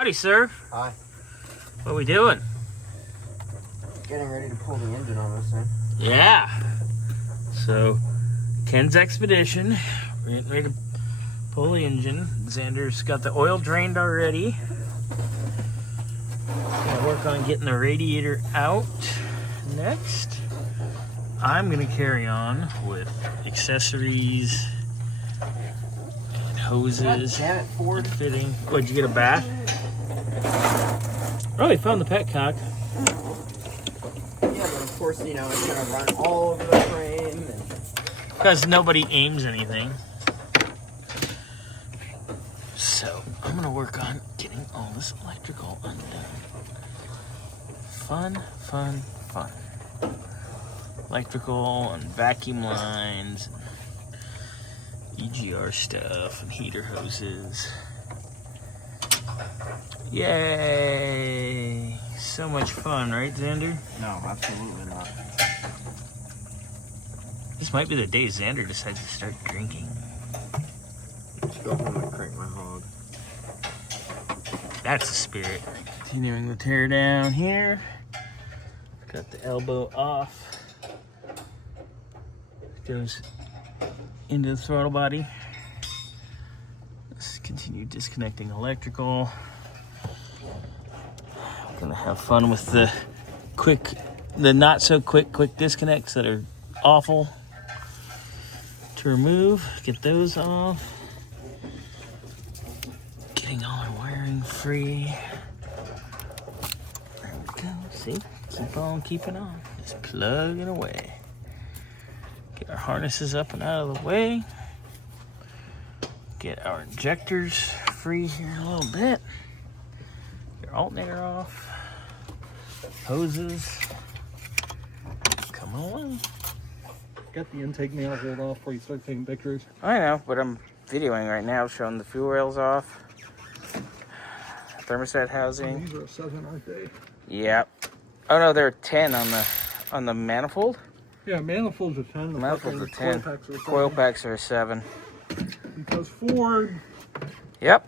Howdy, sir. Hi. What are we doing? Getting ready to pull the engine on this thing. Yeah. So, Ken's Expedition. We're getting ready to pull the engine. Xander's got the oil drained already. Gonna work on getting the radiator out next. I'm gonna carry on with accessories and hoses. Damn it, Ford. And fitting. Oh, did you get a bath? Oh, they found the petcock. Yeah, but of course, you know, it's gonna run all over the frame. Because nobody aims anything. So, I'm gonna work on getting all this electrical undone. Fun, fun, fun. Electrical and vacuum lines, and EGR stuff, and heater hoses. Yay! So much fun, right, Xander? No, absolutely not. This might be the day Xander decides to start drinking. Let's go home and crank my hog. That's the spirit. Continuing the tear down here. Got the elbow off. Goes into the throttle body. Let's continue disconnecting electrical. Gonna have fun with the not so quick disconnects that are awful to remove. Get those off. Getting all our wiring free. There we go. See? Keep on keeping on. Just plugging away. Get our harnesses up and out of the way. Get our injectors free here in a little bit. Get our alternator off. Hoses. Come on. Got the intake manifold off before you start taking pictures. I know, but I'm videoing right now, showing the fuel rails off. Thermostat housing. These are a 7, aren't they? Yep. Oh no, there are 10 on the manifold. Yeah, manifolds are 10. The Manifolds are fucking 10. Coil packs are 7. Coil packs are 7. Because Ford Yep.